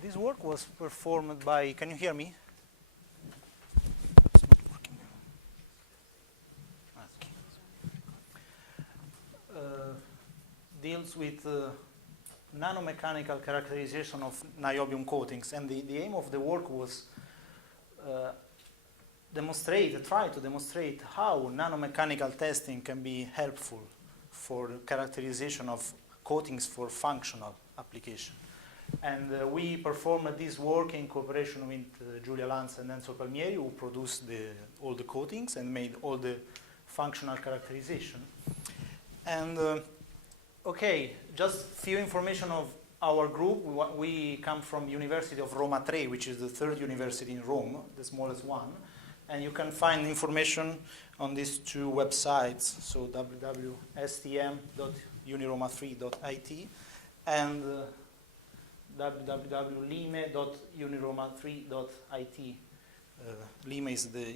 This work was performed by, can you hear me? It's not working. Okay. Deals with nano-mechanical characterization of niobium coatings, and the aim of the work was try to demonstrate how nano-mechanical testing can be helpful for the characterization of coatings for functional application. And we performed this work in cooperation with Giulia Lanza and Enzo Palmieri, who produced all the coatings and made all the functional characterization. And okay, just few information of our group. We come from University of Roma 3, which is the third university in Rome, the smallest one. And you can find information on these two websites, so www.stm.uniroma3.it and www.lime.uniroma3.it. Lime is the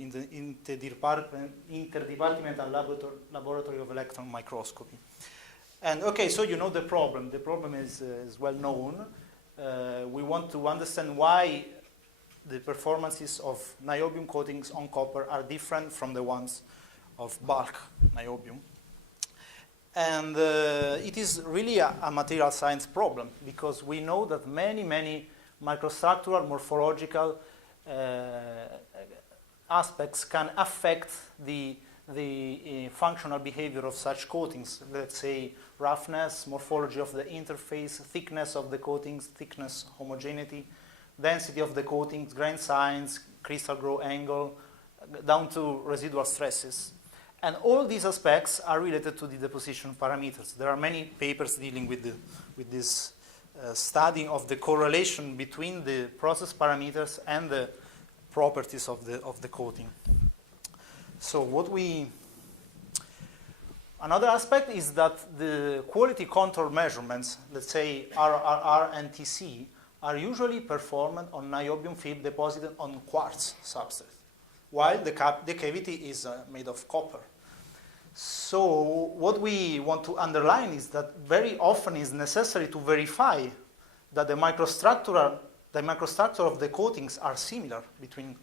Interdepartmental Laboratory of Electron Microscopy. And okay, so you know the problem. The problem is well known. We want to understand why the performances of niobium coatings on copper are different from the ones of bulk niobium. And it is really a material science problem, because we know that many microstructural, morphological aspects can affect the functional behavior of such coatings. Let's say roughness, morphology of the interface, thickness of the coatings, thickness, homogeneity, density of the coatings, grain size, crystal growth angle, down to residual stresses. And all these aspects are related to the deposition parameters. There are many papers dealing with this study of the correlation between the process parameters and the properties of the coating. So another aspect is that the quality control measurements, let's say RRR and TC, are usually performed on niobium film deposited on quartz substrate, while the cavity is made of copper. So what we want to underline is that very often it's necessary to verify that the microstructure of the coatings are similar between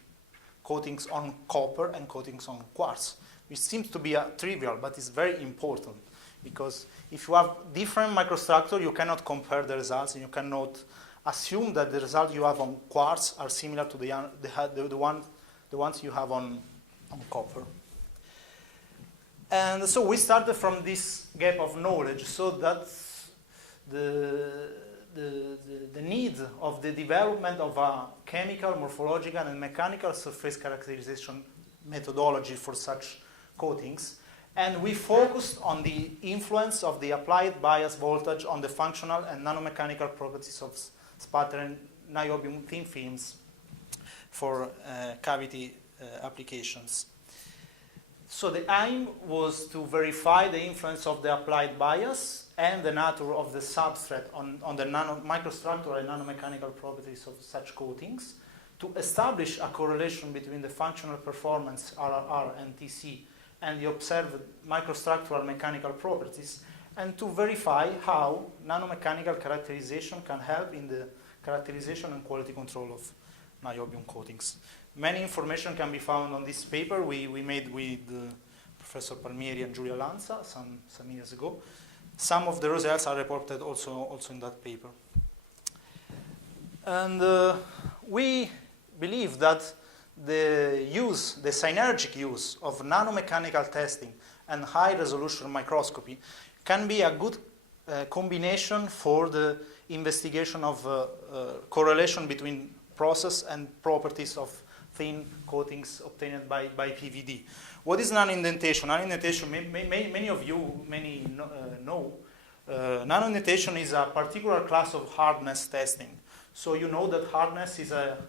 coatings on copper and coatings on quartz, which seems to be trivial, but it's very important, because if you have different microstructure, you cannot compare the results, and you cannot assume that the results you have on quartz are similar to the ones you have on copper. And so we started from this gap of knowledge, so that the need of the development of a chemical, morphological, and mechanical surface characterization methodology for such coatings. And we focused on the influence of the applied bias voltage on the functional and nanomechanical properties of sputtering niobium thin films for cavity applications. So the aim was to verify the influence of the applied bias and the nature of the substrate on the microstructural and nanomechanical properties of such coatings, to establish a correlation between the functional performance RRR and TC and the observed microstructural mechanical properties, and to verify how nanomechanical characterization can help in the characterization and quality control of niobium coatings. Many information can be found on this paper we made with Professor Palmieri and Giulia Lanza some years ago. Some of the results are reported also in that paper. And we believe that the synergic use of nanomechanical testing and high-resolution microscopy can be a good combination for the investigation of correlation between process and properties of thin coatings obtained by PVD. What is nanoindentation? Nanoindentation, many of you know. Nanoindentation is a particular class of hardness testing. So you know that hardness is a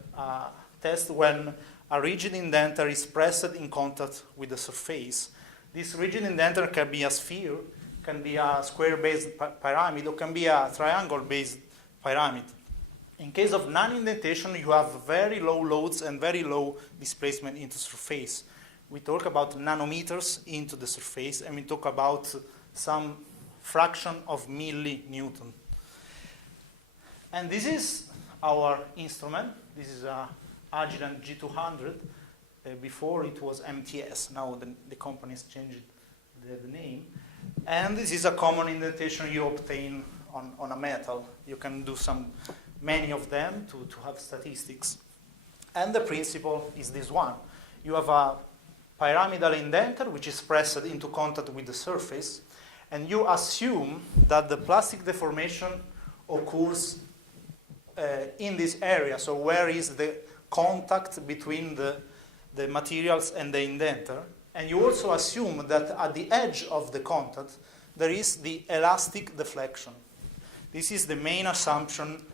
test when a rigid indenter is pressed in contact with the surface. This rigid indenter can be a sphere, can be a square-based pyramid, or can be a triangle-based pyramid. In case of nanoindentation, you have very low loads and very low displacement into surface. We talk about nanometers into the surface, and we talk about some fraction of millinewton. And this is our instrument. This is a Agilent G200. Before it was MTS. Now the company's changed the name. And this is a common indentation you obtain on a metal. You can do many of them to have statistics. And the principle is this one. You have a pyramidal indenter which is pressed into contact with the surface, and you assume that the plastic deformation occurs in this area. So where is the contact between the materials and the indenter, and you also assume that at the edge of the contact there is the elastic deflection. This is the main assumption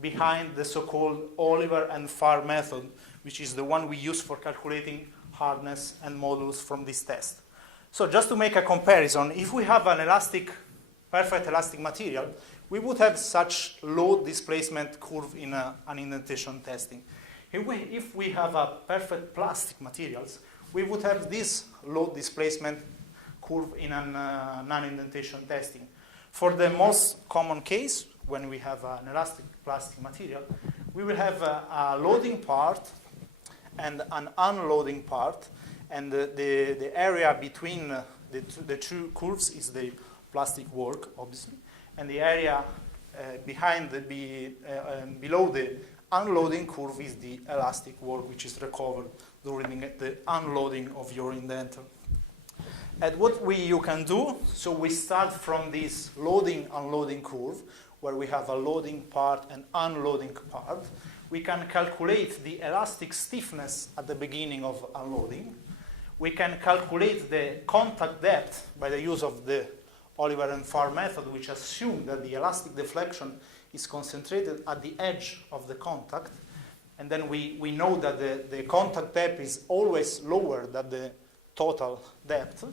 behind the so-called Oliver and Farr method, which is the one we use for calculating hardness and modulus from this test. So just to make a comparison, if we have an perfect elastic material, we would have such low displacement curve in an indentation testing. If we have a perfect plastic materials, we would have this low displacement curve in a nano-indentation testing. For the most common case, when we have an elastic plastic material, we will have a loading part and an unloading part, and the area between the two curves is the plastic work, obviously, and the area below the unloading curve is the elastic work which is recovered during the unloading of your indenter. And what you can do, so we start from this loading-unloading curve, where we have a loading part and unloading part. We can calculate the elastic stiffness at the beginning of unloading. We can calculate the contact depth by the use of the Oliver and Farr method, which assumes that the elastic deflection is concentrated at the edge of the contact, and then we know that the contact depth is always lower than the total depth.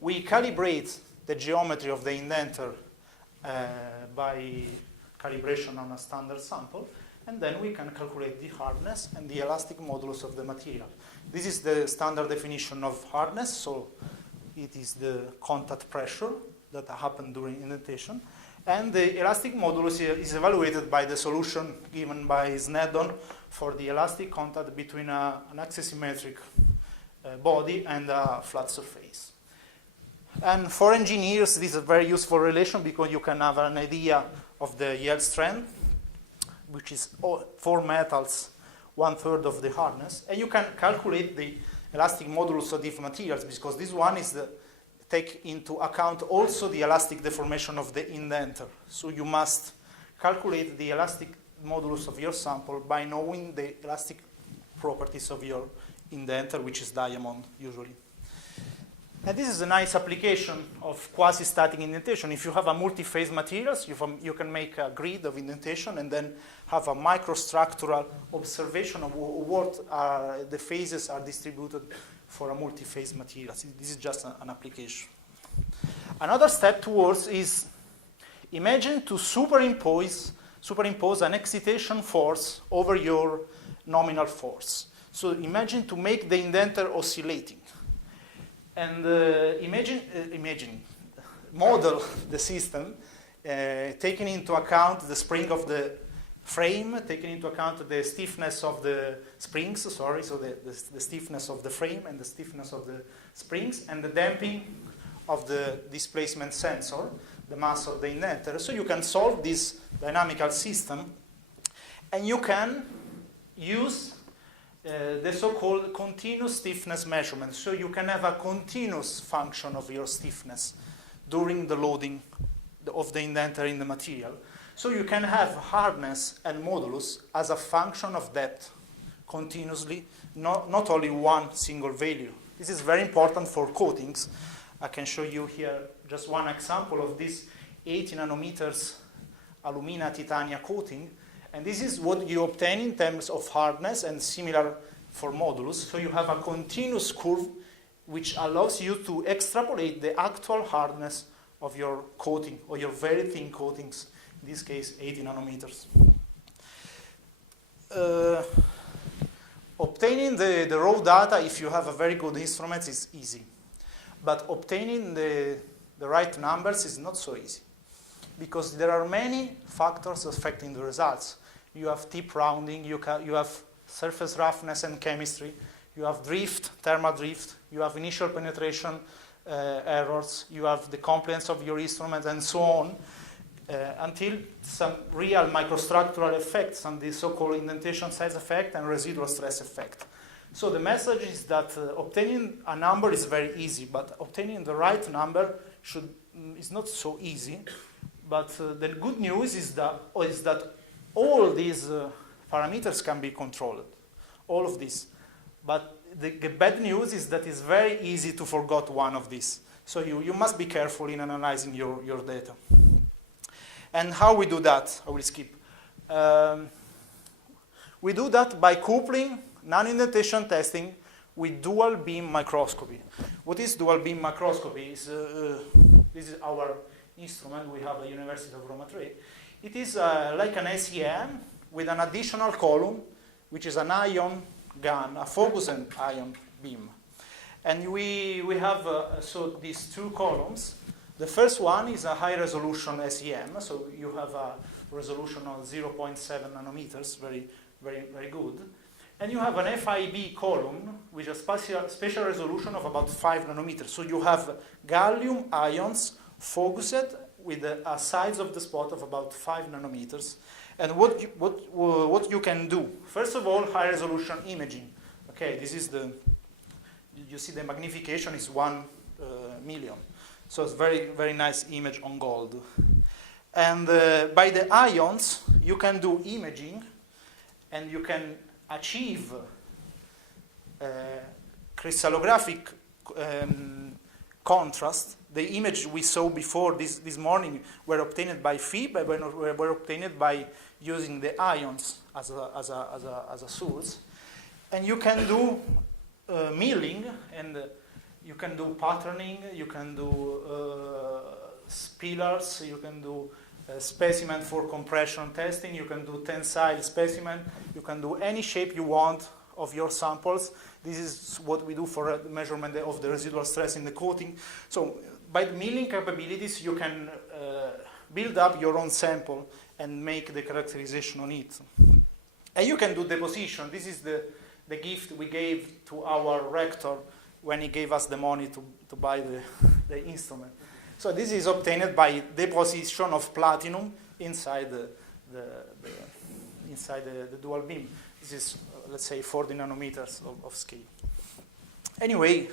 We calibrate the geometry of the indenter by calibration on a standard sample, and then we can calculate the hardness and the elastic modulus of the material. This is the standard definition of hardness, so it is the contact pressure that happens during indentation. And the elastic modulus is evaluated by the solution given by Sneddon for the elastic contact between an axisymmetric body and a flat surface. And for engineers, this is a very useful relation because you can have an idea of the yield strength, which is 4 metals, 1/3 of the hardness. And you can calculate the elastic modulus of different materials, because this one is take into account also the elastic deformation of the indenter. So you must calculate the elastic modulus of your sample by knowing the elastic properties of your indenter, which is diamond usually. And this is a nice application of quasi-static indentation. If you have a multi-phase materials, you can make a grid of indentation and then have a microstructural observation of what the phases are distributed for a multi-phase material. This is just an application. Another step towards is imagine to superimpose an excitation force over your nominal force. So imagine to make the indenter oscillating. And model the system, taking into account the spring of the frame, taking into account the stiffness of the springs, so the stiffness of the frame and the stiffness of the springs, and the damping of the displacement sensor, the mass of the indenter. So you can solve this dynamical system, and you can use the so-called continuous stiffness measurement. So you can have a continuous function of your stiffness during the loading of the indenter in the material. So you can have hardness and modulus as a function of depth continuously, not only one single value. This is very important for coatings. I can show you here just one example of this 80 nanometers alumina titania coating. And this is what you obtain in terms of hardness, and similar for modulus. So you have a continuous curve which allows you to extrapolate the actual hardness of your coating or your very thin coatings, in this case 80 nanometers. Obtaining the raw data, if you have a very good instrument, is easy. But obtaining the right numbers is not so easy, because there are many factors affecting the results. you have tip rounding, you have surface roughness and chemistry, you have drift, thermal drift, you have initial penetration errors, you have the compliance of your instrument, and so on, until some real microstructural effects and the so-called indentation size effect and residual stress effect. So the message is that obtaining a number is very easy, but obtaining the right number is not so easy. But the good news is that all these parameters can be controlled, all of this. But the bad news is that it's very easy to forget one of these. So you must be careful in analyzing your data. And how we do that, I will skip. We do that by coupling nanoindentation testing with dual beam microscopy. What is dual beam microscopy? This is our instrument we have at the University of Roma 3. It is like an SEM with an additional column, which is an ion gun, a focused ion beam. And we have so these two columns. The first one is a high resolution SEM, so you have a resolution of 0.7 nanometers, very, very, very good. And you have an FIB column with a spatial resolution of about 5 nanometers. So you have gallium ions focused with a size of the spot of about 5 nanometers. And what you can do, first of all, high resolution imaging. Okay, this is you see the magnification is 1 million. So it's very, very nice image on gold. And by the ions, you can do imaging, and you can achieve crystallographic contrast. The image we saw before this morning were obtained by FIB, but were obtained by using the ions as a source. And you can do milling, and you can do patterning, you can do spillars, you can do specimen for compression testing, you can do tensile specimen, you can do any shape you want of your samples. This is what we do for the measurement of the residual stress in the coating. So by the milling capabilities, you can build up your own sample and make the characterization on it. And you can do deposition. This is the gift we gave to our rector when he gave us the money to buy the instrument. So this is obtained by deposition of platinum inside the dual beam. This is, let's say, 40 nanometers of scale. Anyway,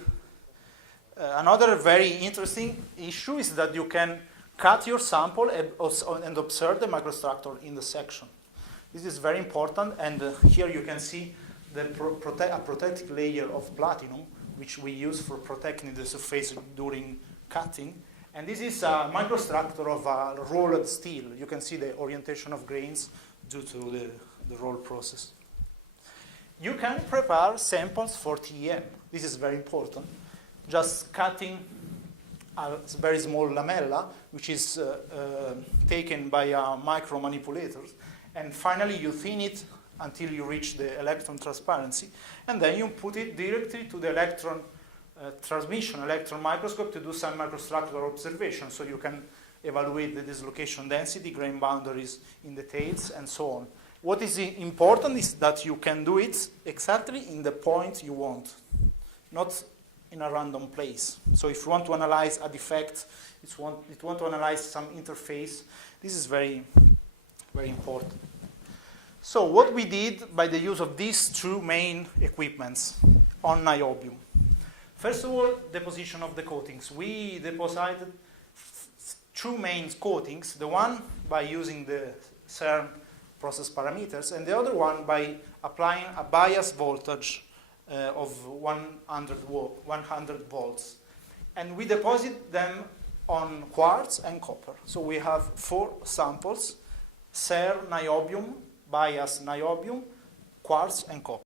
another very interesting issue is that you can cut your sample and observe the microstructure in the section. This is very important, and here you can see a protective layer of platinum, which we use for protecting the surface during cutting. And this is a microstructure of rolled steel. You can see the orientation of grains due to the roll process. You can prepare samples for TEM. This is very important. Just cutting a very small lamella, which is taken by micro manipulators, and finally you thin it until you reach the electron transparency, and then you put it directly to the electron transmission electron microscope to do some microstructural observation, so you can evaluate the dislocation density, grain boundaries in the tails, and so on. What is important is that you can do it exactly in the point you want, not in a random place. So if you want to analyze a defect, if you want to analyze some interface, this is very, very important. So what we did by the use of these two main equipments on niobium. First of all, deposition of the coatings. We deposited two main coatings, the one by using the CERN process parameters, and the other one by applying a bias voltage of 100 volts. And we deposit them on quartz and copper. So we have 4 samples, CERN niobium, bias niobium, quartz, and copper.